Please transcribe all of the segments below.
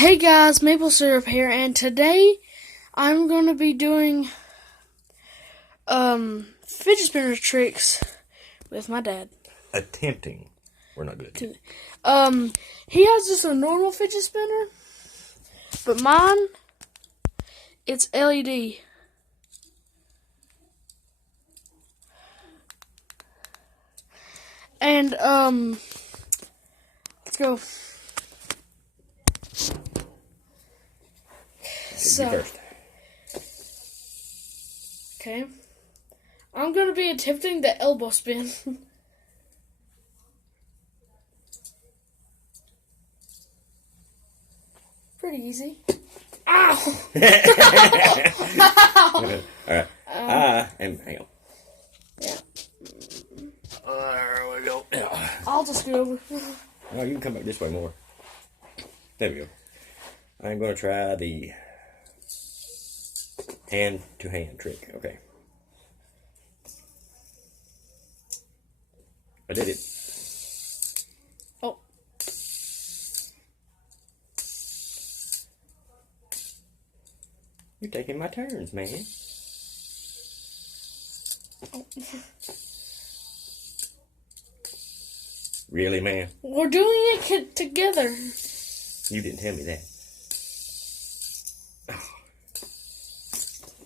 Hey guys, Maple Syrup here, and today I'm going to be doing fidget spinner tricks with my dad. Attempting. We're not good. He has just a normal fidget spinner, but mine, it's LED. And let's go. You first. Okay. I'm going to be attempting the elbow spin. Pretty easy. Ow! Ow! Alright. And hang on. Yeah. There we go. I'll just go over. Oh, you can come back this way more. There we go. I'm going to try the hand-to-hand trick. Okay. I did it. Oh. You're taking my turns, man. Oh. Really, man? We're doing it together. You didn't tell me that. Oh.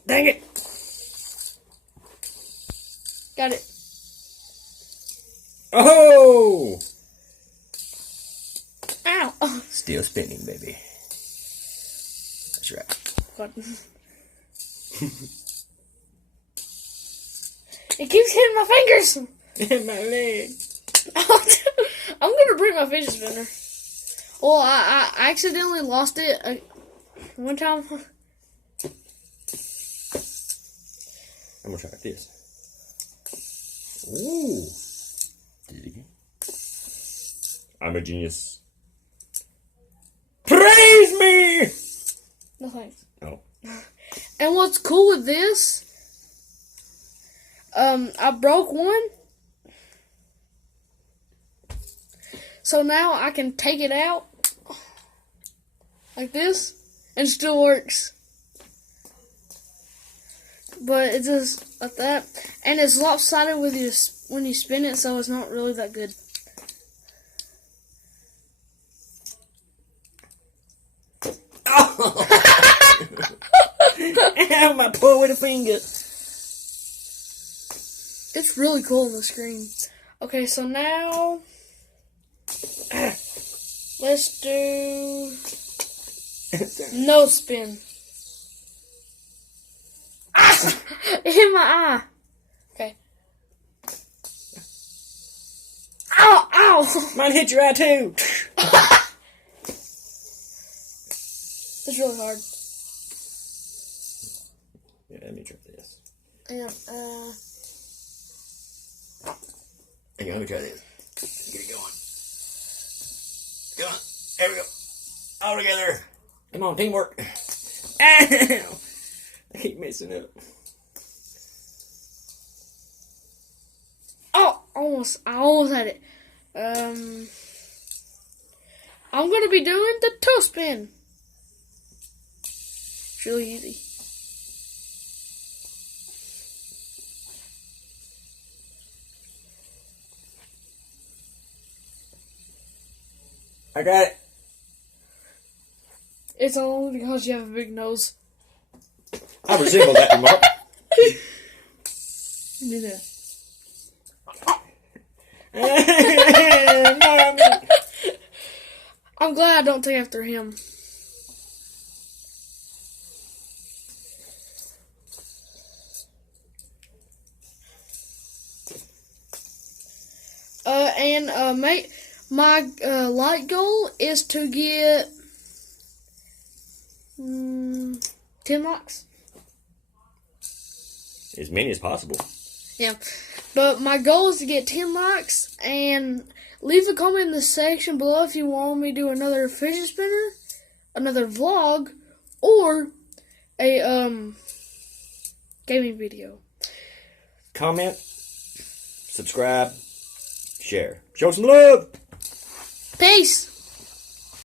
Dang it! Got it. Oh! Ow! Oh. Still spinning, baby. That's right. God. It keeps hitting my fingers. And my leg. I'm gonna break my fidget spinner. Well, I accidentally lost it one time. I'm gonna try this. Ooh. Did it again. I'm a genius. Praise me! No thanks. Oh. And what's cool with this, I broke one. So now I can take it out like this and it still works. But it's just like that. And it's lopsided with you when you spin it, so it's not really that good. Oh! Ow, my poor little finger. It's really cool on the screen. Okay, so now let's do no spin. Ah! It hit my eye. Okay. Ow! Ow! Mine hit your eye too. It's really hard. Yeah, let me try this. And Hang on, let me try this. Get it going. Come on. There we go. All together. Come on, teamwork. Ow! I keep messing up. oh, I almost had it. I'm gonna be doing the toe spin. It's really easy. I got it. It's only because you have a big nose. I resemble that remark. Do that. I'm glad I don't take after him. My light goal is to get 10 likes. As many as possible. Yeah, but my goal is to get 10 likes, and leave a comment in the section below if you want me to do another fidget spinner, another vlog, or a gaming video. Comment, subscribe, share. Show some love! Peace!